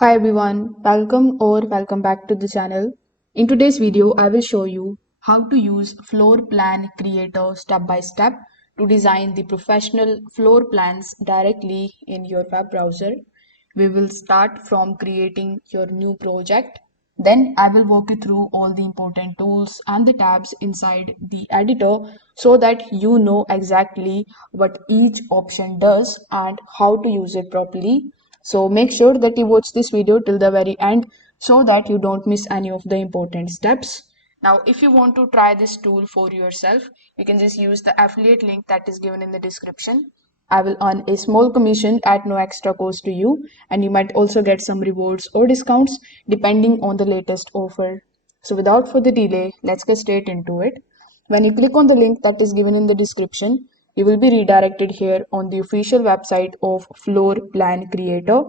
Hi everyone, welcome back to the channel. In today's video, I will show you how to use Floor Plan Creator step by step to design the professional floor plans directly in your web browser. We will start from creating your new project. Then I will walk you through all the important tools and the tabs inside the editor so that you know exactly what each option does and how to use it properly. So make sure that you watch this video till the very end so that you don't miss any of the important steps. Now, if you want to try this tool for yourself, you can just use the affiliate link that is given in the description. I will earn a small commission at no extra cost to you, and you might also get some rewards or discounts depending on the latest offer. So, without further delay, let's get straight into it. When you click on the link that is given in the description, you will be redirected here on the official website of Floor Plan Creator.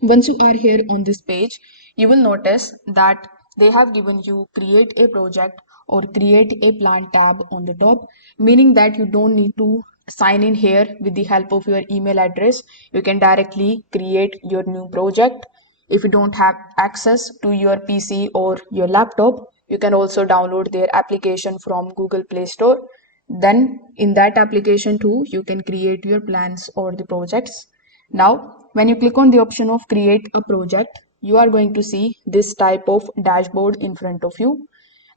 Once you are here on this page, you will notice that they have given you create a project or create a plan tab on the top, meaning that you don't need to sign in here with the help of your email address. You can directly create your new project. If you don't have access to your PC or your laptop, you can also download their application from Google Play Store. Then in that application too, you can create your plans or the projects. Now, when you click on the option of create a project, you are going to see this type of dashboard in front of you.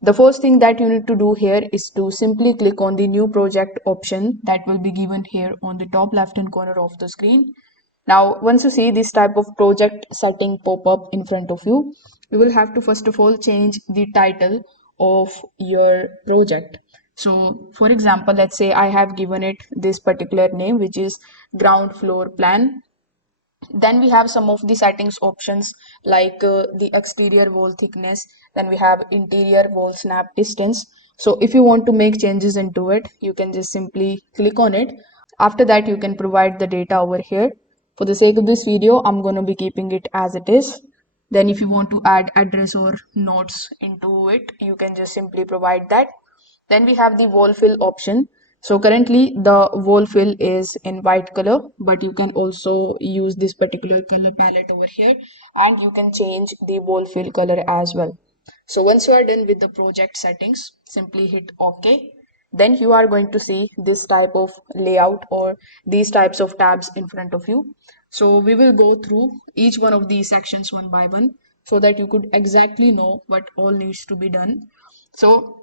The first thing that you need to do here is to simply click on the new project option that will be given here on the top left hand corner of the screen. Now, once you see this type of project setting pop up in front of you, you will have to first of all change the title of your project. So, for example, let's say I have given it this particular name, which is ground floor plan. Then we have some of the settings options like the exterior wall thickness. Then we have interior wall snap distance. So if you want to make changes into it, you can just simply click on it. After that, you can provide the data over here. For the sake of this video, I'm going to be keeping it as it is. Then if you want to add address or notes into it, you can just simply provide that. Then we have the wall fill option. So currently the wall fill is in white color, but you can also use this particular color palette over here and you can change the wall fill color as well. So once you are done with the project settings, simply hit OK. Then you are going to see this type of layout or these types of tabs in front of you. So we will go through each one of these sections one by one so that you could exactly know what all needs to be done. So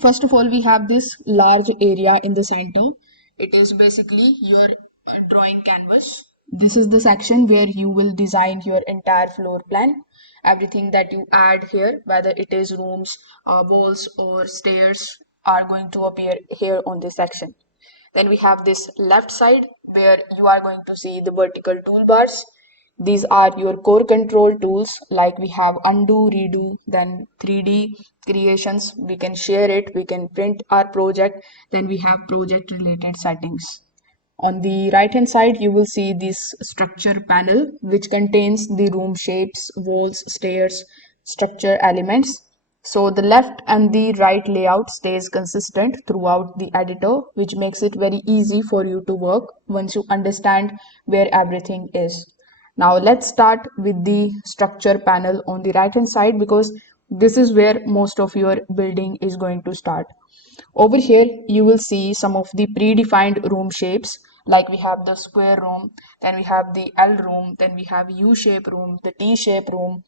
first of all, we have this large area in the center. It is basically your drawing canvas. This is the section where you will design your entire floor plan. Everything that you add here, whether it is rooms, walls, or stairs, are going to appear here on this section. Then we have this left side where you are going to see the vertical toolbars. These are your core control tools like we have undo, redo, then 3D creations. We can share it, we can print our project, then we have project related settings. On the right hand side, you will see this structure panel, which contains the room shapes, walls, stairs, structure elements. So the left and the right layout stays consistent throughout the editor, which makes it very easy for you to work once you understand where everything is. Now let's start with the structure panel on the right hand side because this is where most of your building is going to start. Over here, you will see some of the predefined room shapes, like we have the square room, then we have the L room, then we have U-shape room, the T-shape room.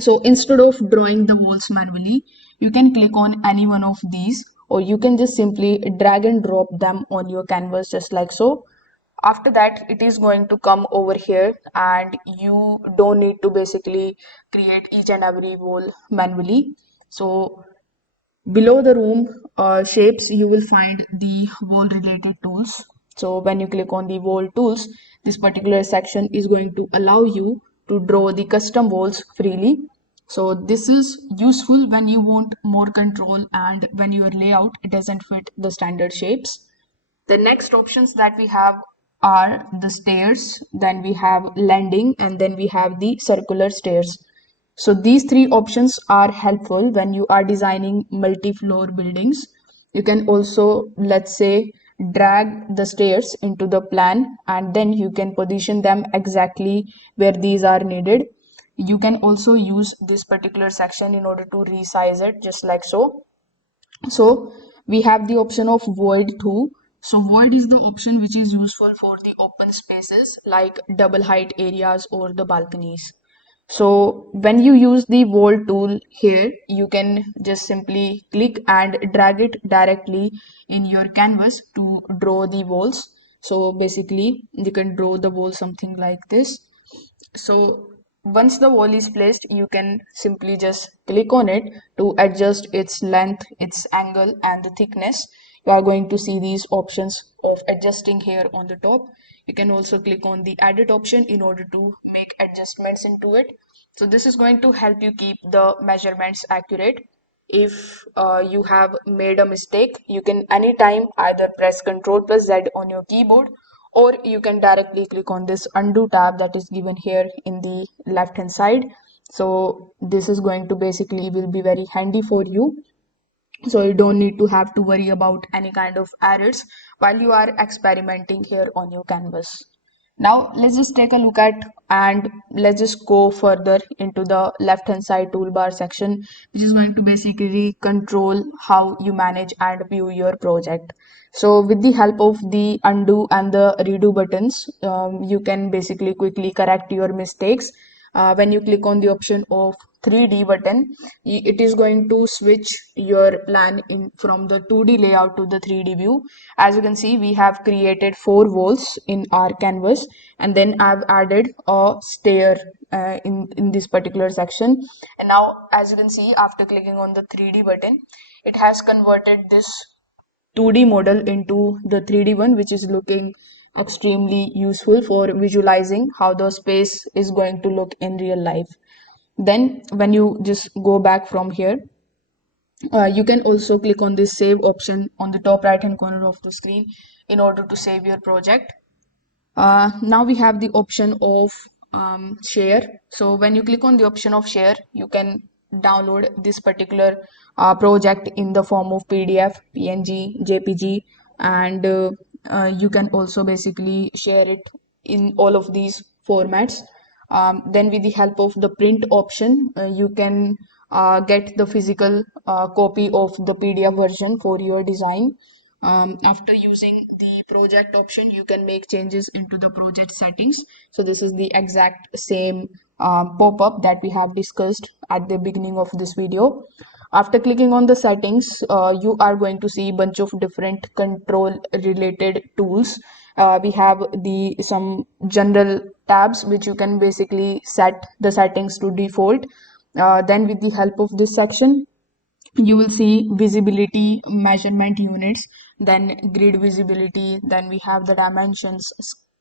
So instead of drawing the walls manually, you can click on any one of these, or you can just simply drag and drop them on your canvas just like so. After that, it is going to come over here and you don't need to basically create each and every wall manually. So below the room shapes, you will find the wall related tools. So when you click on the wall tools, this particular section is going to allow you to draw the custom walls freely. So this is useful when you want more control and when your layout doesn't fit the standard shapes. The next options that we have are the stairs, then we have landing, and then we have the circular stairs. So these three options are helpful when you are designing multi-floor buildings. You can also, let's say, drag the stairs into the plan, and then you can position them exactly where these are needed. You can also use this particular section in order to resize it, just like so. So we have the option of void too. So void is the option which is useful for the open spaces like double height areas or the balconies. So when you use the wall tool here, you can just simply click and drag it directly in your canvas to draw the walls. So basically you can draw the wall something like this. So once the wall is placed, you can simply just click on it to adjust its length, its angle, and the thickness. You are going to see these options of adjusting here on the top. You can also click on the edit option in order to make adjustments into it. So this is going to help you keep the measurements accurate. If you have made a mistake, you can anytime either press Ctrl plus Z on your keyboard, or you can directly click on this undo tab that is given here in the left hand side. So this is going to basically will be very handy for you, so you don't need to have to worry about any kind of errors while you are experimenting here on your canvas. Now let's just take a look at, and let's just go further into the left hand side toolbar section, which is going to basically control how you manage and view your project. So with the help of the undo and the redo buttons, you can basically quickly correct your mistakes. When you click on the option of 3D button, it is going to switch your plan in from the 2D layout to the 3D view. As you can see, we have created 4 walls in our canvas, and then I've added a stair in this particular section. And now as you can see, after clicking on the 3D button, it has converted this 2D model into the 3D one, which is looking extremely useful for visualizing how the space is going to look in real life. Then when you just go back from here, you can also click on this save option on the top right hand corner of the screen in order to save your project. Now we have the option of share. So when you click on the option of share, you can download this particular project in the form of PDF, PNG, JPG, and you can also basically share it in all of these formats. Then with the help of the print option, you can get the physical copy of the PDF version for your design. After using the project option, you can make changes into the project settings. So this is the exact same pop-up that we have discussed at the beginning of this video. After clicking on the settings, you are going to see a bunch of different control related tools. We have the some general tabs which you can basically set the settings to default. Then with the help of this section, you will see visibility measurement units, then grid visibility, then we have the dimensions,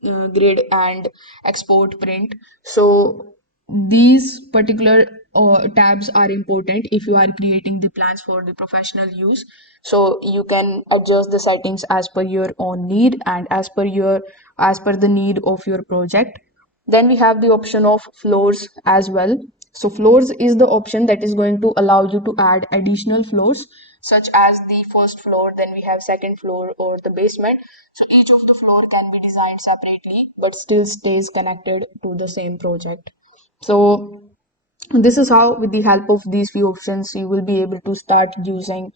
grid, and export print. So these particular tabs are important if you are creating the plans for the professional use, so you can adjust the settings as per your own need and as per the need of your project. Then we have the option of floors as well. So floors is the option that is going to allow you to add additional floors, such as the first floor, then we have second floor or the basement. So each of the floor can be designed separately but still stays connected to the same project. So this is how, with the help of these few options, you will be able to start using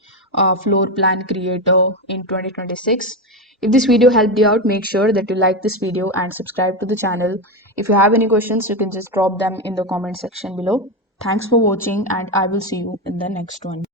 floor plan creator in 2026. If this video helped you out, make sure that you like this video and subscribe to the channel. If you have any questions, you can just drop them in the comment section below. Thanks for watching, and I will see you in the next one.